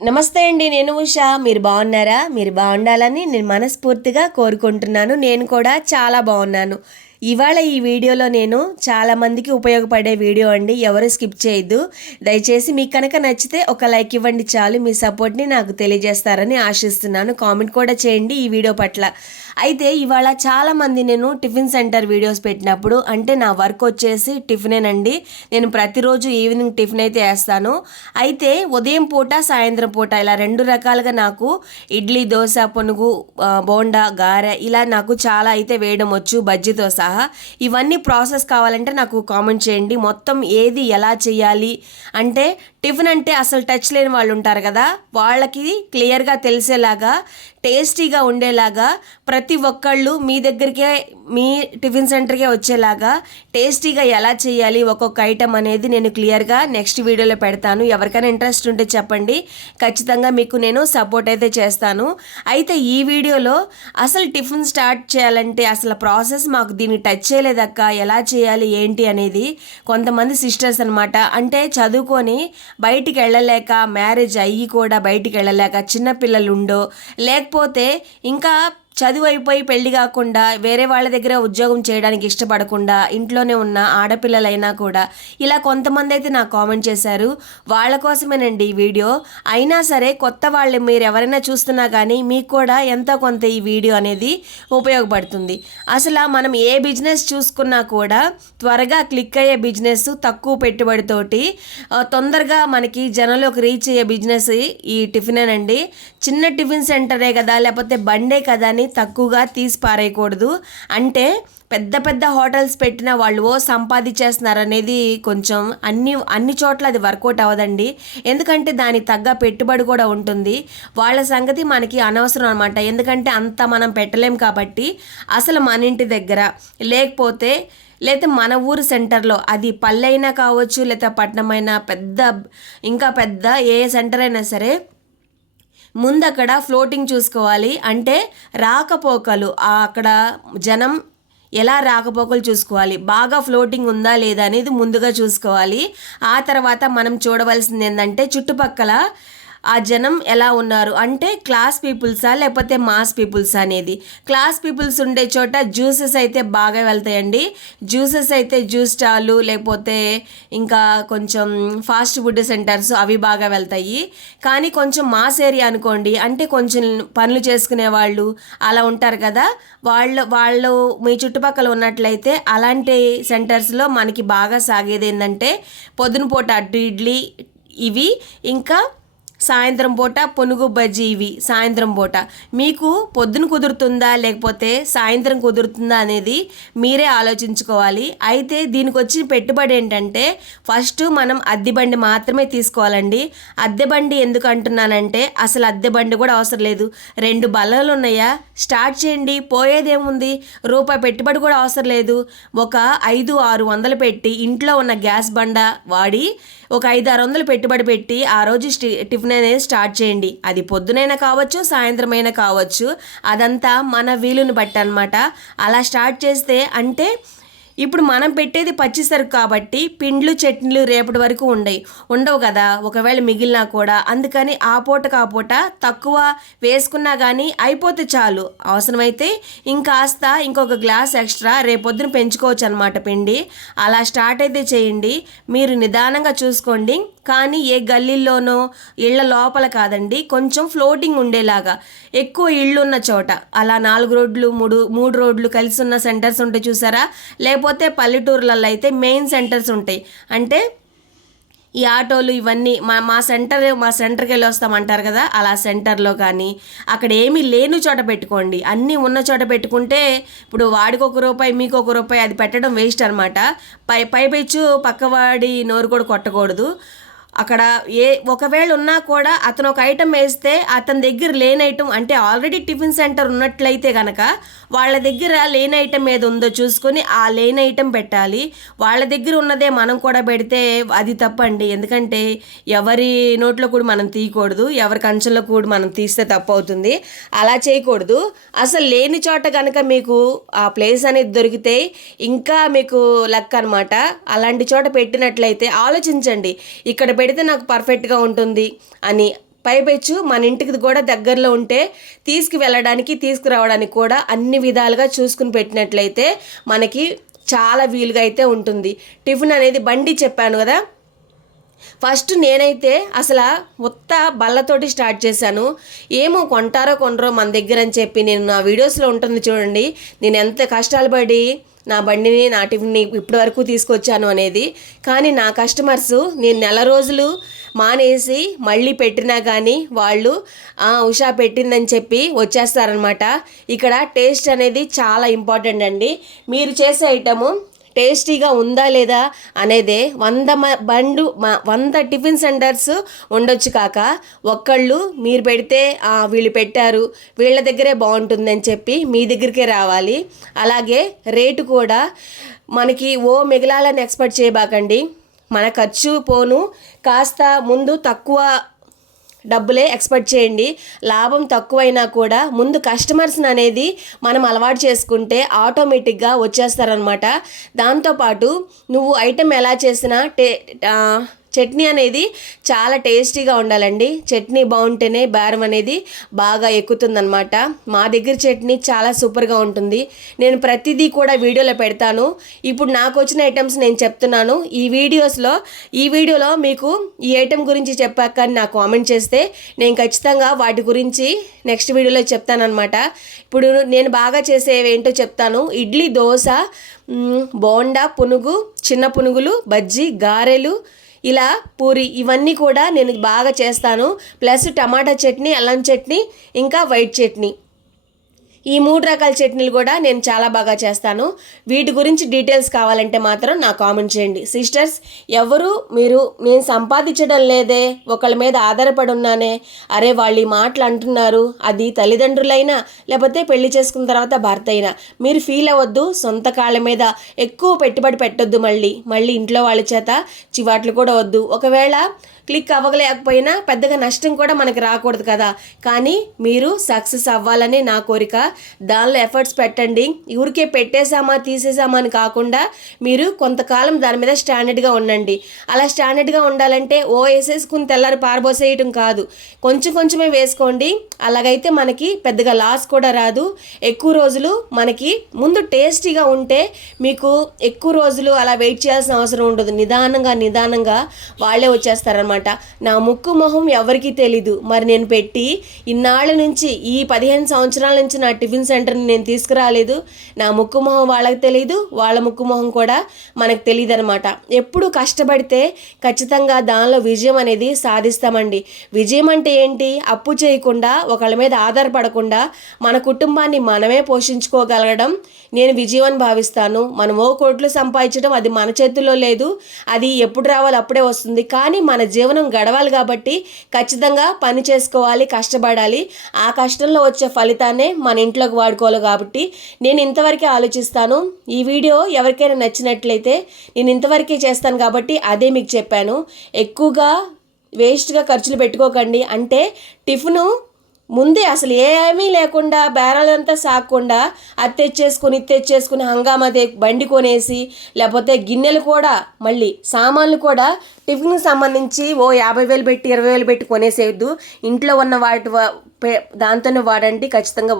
నమస్తే అండి నేను ఉషా. మీరు బాగున్నారా? మీరు బాగుండాలని నేను మనస్ఫూర్తిగా కోరుకుంటున్నాను. నేను కూడా చాలా బాగున్నాను. ఇవాళ ఈ వీడియోలో నేను చాలామందికి ఉపయోగపడే వీడియో అండి. ఎవరు స్కిప్ చేయొద్దు. దయచేసి మీకు కనుక నచ్చితే ఒక లైక్ ఇవ్వండి చాలు. మీ సపోర్ట్ని నాకు తెలియజేస్తారని ఆశిస్తున్నాను. కామెంట్ కూడా చేయండి ఈ వీడియో పట్ల. అయితే ఇవాళ చాలామంది నేను టిఫిన్ సెంటర్ వీడియోస్ పెట్టినప్పుడు అంటే నా వర్క్ వచ్చేసి టిఫినేనండి. నేను ప్రతిరోజు ఈవినింగ్ టిఫిన్ అయితే వేస్తాను. అయితే ఉదయం పూట సాయంత్రం పూట ఇలా రెండు రకాలుగా నాకు ఇడ్లీ దోశ పునుగు బోండా గారె ఇలా నాకు చాలా అయితే వేయడం వచ్చు. బజ్జీతో సహా ఇవన్నీ ప్రాసెస్ కావాలంటే నాకు కామెంట్ చేయండి. మొత్తం ఏది ఎలా చేయాలి? అంటే టిఫిన్ అంటే అసలు టచ్ లేని వాళ్ళు ఉంటారు కదా వాళ్ళకి క్లియర్గా తెలిసేలాగా టేస్టీగా ఉండేలాగా ప్రతి ఒక్కళ్ళు మీ దగ్గరికే మీ టిఫిన్ సెంటర్కే వచ్చేలాగా టేస్టీగా ఎలా చేయాలి ఒక్కొక్క ఐటెం అనేది నేను క్లియర్గా నెక్స్ట్ వీడియోలో పెడతాను. ఎవరికైనా ఇంట్రెస్ట్ ఉంటే చెప్పండి. ఖచ్చితంగా మీకు నేను సపోర్ట్ అయితే చేస్తాను. అయితే ఈ వీడియోలో అసలు టిఫిన్ స్టార్ట్ చేయాలంటే అసలు ప్రాసెస్ మాకు దీన్ని టచ్ చేయలేదక్క ఎలా చేయాలి ఏంటి అనేది కొంతమంది సిస్టర్స్ అనమాట అంటే చదువుకొని బయటికి వెళ్ళలేక మ్యారేజ్ అయ్యి కూడా బయటికి వెళ్ళలేక చిన్నపిల్లలు ఉండో లేకపోతే లేకపోతే ఇంకా చదువు అయిపోయి పెళ్ళి కాకుండా వేరే వాళ్ళ దగ్గర ఉద్యోగం చేయడానికి ఇష్టపడకుండా ఇంట్లోనే ఉన్న ఆడపిల్లలైనా కూడా ఇలా కొంతమంది అయితే నాకు కామెంట్ చేశారు. వాళ్ళ కోసమేనండి ఈ వీడియో. అయినా సరే కొత్త వాళ్ళు మీరు ఎవరైనా చూస్తున్నా కానీ మీకు కూడా ఎంతో కొంత ఈ వీడియో అనేది ఉపయోగపడుతుంది. అసలు మనం ఏ బిజినెస్ చూసుకున్నా కూడా త్వరగా క్లిక్ అయ్యే బిజినెస్ తక్కువ పెట్టుబడితోటి తొందరగా మనకి జనంలోకి రీచ్ అయ్యే బిజినెస్ ఈ టిఫినేనండి. చిన్న టిఫిన్ సెంటరే కదా లేకపోతే బండే కదా అని తక్కువగా తీసి పారేయకూడదు. అంటే పెద్ద పెద్ద హోటల్స్ పెట్టిన వాళ్ళు ఓ సంపాదించేస్తున్నారు అనేది కొంచెం అన్ని అన్ని చోట్ల అది వర్కౌట్ అవ్వదండి. ఎందుకంటే దానికి తగ్గ పెట్టుబడి కూడా ఉంటుంది. వాళ్ళ సంగతి మనకి అనవసరం అనమాట ఎందుకంటే అంత మనం పెట్టలేం కాబట్టి అసలు మన ఇంటి దగ్గర లేకపోతే లేకపోతే మన ఊరు సెంటర్లో అది పల్లె అయినా కావచ్చు లేదా పట్టణమైనా పెద్ద ఇంకా పెద్ద ఏ సెంటర్ అయినా సరే ముందక్కడ ఫ్లోటింగ్ చూసుకోవాలి. అంటే రాకపోకలు అక్కడ జనం ఎలా రాకపోకలు చూసుకోవాలి? బాగా ఫ్లోటింగ్ ఉందా లేదా అనేది ముందుగా చూసుకోవాలి. ఆ తర్వాత మనం చూడవలసింది ఏంటంటే చుట్టుపక్కల ఆ జనం ఎలా ఉన్నారు? అంటే క్లాస్ పీపుల్సా? లేకపోతే మాస్ పీపుల్సా అనేది? క్లాస్ పీపుల్స్ ఉండే చోట జ్యూసెస్ అయితే బాగా వెళ్తాయండి. జ్యూసెస్ అయితే జ్యూస్ స్టాలు లేకపోతే ఇంకా కొంచెం ఫాస్ట్ ఫుడ్ సెంటర్స్ అవి బాగా వెళ్తాయి. కానీ కొంచెం మాస్ ఏరియా అనుకోండి అంటే కొంచెం పనులు చేసుకునే వాళ్ళు అలా ఉంటారు కదా. వాళ్ళు వాళ్ళు మీ చుట్టుపక్కల ఉన్నట్లయితే అలాంటి సెంటర్స్లో మనకి బాగా సాగేది ఏంటంటే పొద్దున పూట అడ్డు ఇడ్లీ ఇవి ఇంకా సాయంత్రం పూట పొనుగు బజ్జీ ఇవి సాయంత్రం పూట. మీకు పొద్దున కుదురుతుందా లేకపోతే సాయంత్రం కుదురుతుందా అనేది మీరే ఆలోచించుకోవాలి. అయితే దీనికి వచ్చిన పెట్టుబడి ఏంటంటే ఫస్ట్ మనం అద్దె బండి మాత్రమే తీసుకోవాలండి. అద్దె బండి ఎందుకు అంటున్నానంటే అసలు అద్దె బండి కూడా అవసరం లేదు. రెండు బల్లలు ఉన్నాయా? స్టార్ట్ చేయండి. పోయేదేముంది? రూపాయి పెట్టుబడి కూడా అవసరం లేదు. ఒక ఐదు ఆరు వందలు పెట్టి ఇంట్లో ఉన్న గ్యాస్ బండ వాడి ఒక ఐదు ఆరు వందలు పెట్టుబడి పెట్టి ఆ రోజు టిఫిన్ అనేది స్టార్ట్ చేయండి. అది పొద్దునైనా కావచ్చు సాయంత్రం అయినా కావచ్చు. అదంతా మన వీలుని బట్టి అనమాట అలా స్టార్ట్ చేస్తే అంటే ఇప్పుడు మనం పెట్టేది పచ్చిసరుకు కాబట్టి పిండ్లు చట్నీలు రేపటి వరకు ఉండవు ఉండవు కదా. ఒకవేళ మిగిలినా కూడా. అందుకని ఆ పూటకు ఆ పూట తక్కువ వేసుకున్నా కానీ అయిపోతే చాలు. అవసరమైతే ఇంకాస్త ఇంకొక గ్లాస్ ఎక్స్ట్రా రేపొద్దున పెంచుకోవచ్చు అనమాట పిండి. అలా స్టార్ట్ అయితే చేయండి. మీరు నిదానంగా చూసుకోండి. కానీ ఏ గల్లీల్లోనో ఇళ్ళ లోపల కాదండి. కొంచెం ఫ్లోటింగ్ ఉండేలాగా. ఎక్కువ ఇళ్ళు ఉన్న చోట. అలా నాలుగు రోడ్లు మూడు మూడు రోడ్లు కలిసి ఉన్న సెంటర్స్ ఉంటాయి చూసారా? లేకపోతే పల్లెటూర్లలో అయితే మెయిన్ సెంటర్స్ ఉంటాయి. అంటే ఈ ఆటోలు ఇవన్నీ మా మా సెంటర్ మా సెంటర్కి వెళ్ళి వస్తామంటారు కదా? అలా సెంటర్లో కానీ అక్కడ ఏమీ లేని చోట పెట్టుకోండి. అన్నీ ఉన్న చోట పెట్టుకుంటే ఇప్పుడు వాడికి ఒక రూపాయి మీకు ఒక రూపాయి అది పెట్టడం వేస్ట్ అనమాట పై పైపెచ్చు పక్కవాడి నోరు కూడా కొట్టకూడదు. అక్కడ ఏ ఒకవేళ ఉన్నా కూడా అతను ఒక ఐటెం వేస్తే అతని దగ్గర లేని ఐటెం అంటే ఆల్రెడీ టిఫిన్ సెంటర్ ఉన్నట్లయితే కనుక వాళ్ళ దగ్గర లేని ఐటెం ఏది ఉందో చూసుకొని ఆ లేని ఐటెం పెట్టాలి. వాళ్ళ దగ్గర ఉన్నదే మనం కూడా పెడితే అది తప్పండి. ఎందుకంటే ఎవరి నోట్లో కూడా మనం తీయకూడదు ఎవరి కంచంలో కూడా మనం తీస్తే తప్పు అవుతుంది అలా చేయకూడదు. అసలు లేని చోట కనుక మీకు ఆ ప్లేస్ అనేది దొరికితే ఇంకా మీకు లక్ అనమాట అలాంటి చోట పెట్టినట్లయితే ఆలోచించండి. ఇక్కడ పెడితే నాకు పర్ఫెక్ట్గా ఉంటుంది అని పైపెచ్చు మన ఇంటికి కూడా దగ్గరలో ఉంటే తీసుకువెళ్ళడానికి తీసుకురావడానికి కూడా అన్ని విధాలుగా చూసుకుని పెట్టినట్లయితే మనకి చాలా వీలుగా అయితే ఉంటుంది. టిఫిన్ అనేది బండి చెప్పాను కదా. ఫస్ట్ నేనైతే అసలు ఉత్త బల్లతోటి స్టార్ట్ చేశాను. ఏమో కొంటారో కొనరో మన దగ్గర అని చెప్పి నేను నా వీడియోస్లో ఉంటుంది చూడండి. నేను ఎంత కష్టాలు పడి నా బండిని నా టిఫిన్ని ఇప్పటి వరకు తీసుకొచ్చాను అనేది. కానీ నా కస్టమర్స్ నేను నెల రోజులు మానేసి మళ్ళీ పెట్టినా కానీ వాళ్ళు ఉషా పెట్టిందని చెప్పి వచ్చేస్తారనమాట ఇక్కడ టేస్ట్ అనేది చాలా ఇంపార్టెంట్ అండి. మీరు చేసే ఐటము టేస్టీగా ఉందా లేదా అనేదే వంద మ- బండు వంద టిఫిన్ సెంటర్స్ ఉండొచ్చు కాక ఒక్కళ్ళు మీరు పెడితే వీళ్ళు పెట్టారు వీళ్ళ దగ్గరే బాగుంటుందని చెప్పి మీ దగ్గరికే రావాలి. అలాగే రేటు కూడా మనకి ఓ మిగలాలని ఎక్స్పెక్ట్ చేయబాకండి. మన ఖర్చు పోను. కాస్త ముందు తక్కువ డబ్బులే ఎక్స్పెక్ట్ చేయండి. లాభం తక్కువైనా కూడా ముందు కస్టమర్స్ని అనేది మనం అలవాటు చేసుకుంటే ఆటోమేటిక్గా వచ్చేస్తారనమాట దాంతోపాటు నువ్వు ఐటెం ఎలా చేసినా టే చట్నీ అనేది చాలా టేస్టీగా ఉండాలండి. చట్నీ బాగుంటేనే బేరం అనేది బాగా ఎక్కుతుందనమాట మా దగ్గర చట్నీ చాలా సూపర్గా ఉంటుంది. నేను ప్రతిదీ కూడా వీడియోలో పెడతాను. ఇప్పుడు నాకు వచ్చిన ఐటమ్స్ నేను చెప్తున్నాను. ఈ వీడియోస్లో ఈ వీడియోలో మీకు ఈ ఐటెం గురించి చెప్పాక నాకు కామెంట్ చేస్తే నేను ఖచ్చితంగా వాటి గురించి నెక్స్ట్ వీడియోలో చెప్తానమాట ఇప్పుడు నేను బాగా చేసేవి ఏంటో చెప్తాను. ఇడ్లీ దోశ బోండా పునుగు చిన్న పునుగులు బజ్జీ గారెలు ఇలా పూరి ఇవన్నీ కూడా నేను బాగా చేస్తాను. ప్లస్ టమాటా చట్నీ అల్లం చట్నీ ఇంకా వైట్ చట్నీ. ఈ మూడు రకాల చట్నీలు కూడా నేను చాలా బాగా చేస్తాను. వీటి గురించి డీటెయిల్స్ కావాలంటే మాత్రం నా కామెంట్ చేయండి. సిస్టర్స్ ఎవరు మీరు నేను సంపాదించడం లేదే ఒకళ్ళ మీద ఆధారపడి ఉన్నానే అరే వాళ్ళు ఈ మాటలు అంటున్నారు అది తల్లిదండ్రులైనా లేకపోతే పెళ్ళి చేసుకున్న తర్వాత భర్త అయినా. మీరు ఫీల్ అవ్వద్దు సొంత కాళ్ళ మీద ఎక్కువ పెట్టుబడి పెట్టొద్దు మళ్ళీ. మళ్ళీ ఇంట్లో వాళ్ళ చేత చివాట్లు కూడా వద్దు. ఒకవేళ క్లిక్ అవ్వలేకపోయినా పెద్దగా నష్టం కూడా మనకి రాకూడదు కదా. కానీ మీరు సక్సెస్ అవ్వాలని నా కోరిక. దానిలో ఎఫర్ట్స్ పెట్టండి. ఊరికే పెట్టేశామా తీసేసామా అని కాకుండా మీరు కొంతకాలం దాని మీద స్టాండర్డ్గా ఉండండి. అలా స్టాండర్డ్గా ఉండాలంటే ఓ వేసేసుకుని తెల్లారి పారబోసేయటం కాదు. కొంచెం కొంచెమే వేసుకోండి. అలాగైతే మనకి పెద్దగా లాస్ కూడా రాదు. ఎక్కువ రోజులు మనకి ముందు టేస్టీగా ఉంటే మీకు ఎక్కువ రోజులు అలా వెయిట్ చేయాల్సిన అవసరం ఉండదు. నిదానంగా నిదానంగా వాళ్ళే వచ్చేస్తారనమాట నా ముక్కు మొహం ఎవరికీ తెలీదు. మరి నేను పెట్టి ఇన్నాళ్ళ నుంచి ఈ పదిహేను సంవత్సరాల నుంచి నా టిఫిన్ సెంటర్ని నేను తీసుకురాలేదు. నా ముక్కు మొహం వాళ్ళకి తెలియదు వాళ్ళ ముక్కు మొహం కూడా మనకు తెలియదు అనమాట ఎప్పుడు కష్టపడితే ఖచ్చితంగా దానిలో విజయం అనేది సాధిస్తామండి. విజయం అంటే ఏంటి? అప్పు చేయకుండా ఒకళ్ళ మీద ఆధారపడకుండా మన కుటుంబాన్ని మనమే పోషించుకోగలగడం. నేను విజయం అని భావిస్తాను. మనం ఓ కోట్లు సంపాదించడం అది మన చేతుల్లో లేదు. అది ఎప్పుడు రావాలి అప్పుడే వస్తుంది. కానీ మన జీవన గడవాలి కాబట్టి ఖచ్చితంగా పని చేసుకోవాలి కష్టపడాలి. ఆ కష్టంలో వచ్చే ఫలితాన్నే మన ఇంట్లోకి వాడుకోవాలి కాబట్టి నేను ఇంతవరకే ఆలోచిస్తాను. ఈ వీడియో ఎవరికైనా నచ్చినట్లయితే నేను ఇంతవరకే చేస్తాను కాబట్టి అదే మీకు చెప్పాను. ఎక్కువగా వేస్ట్గా ఖర్చులు పెట్టుకోకండి. అంటే టిఫిను ముందే అసలు ఏమీ లేకుండా బేరాలంతా సాగకుండా అది తెచ్చేసుకుని ఇది తెచ్చేసుకుని హంగామా బండి కొనేసి లేకపోతే గిన్నెలు కూడా మళ్ళీ సామాన్లు కూడా టిఫిన్కి సంబంధించి ఓ యాభై వేలు పెట్టి ఇరవై వేలు పెట్టి కొనేసేయద్దు. ఇంట్లో ఉన్న వాటి దాంతోనే వాడండి ఖచ్చితంగా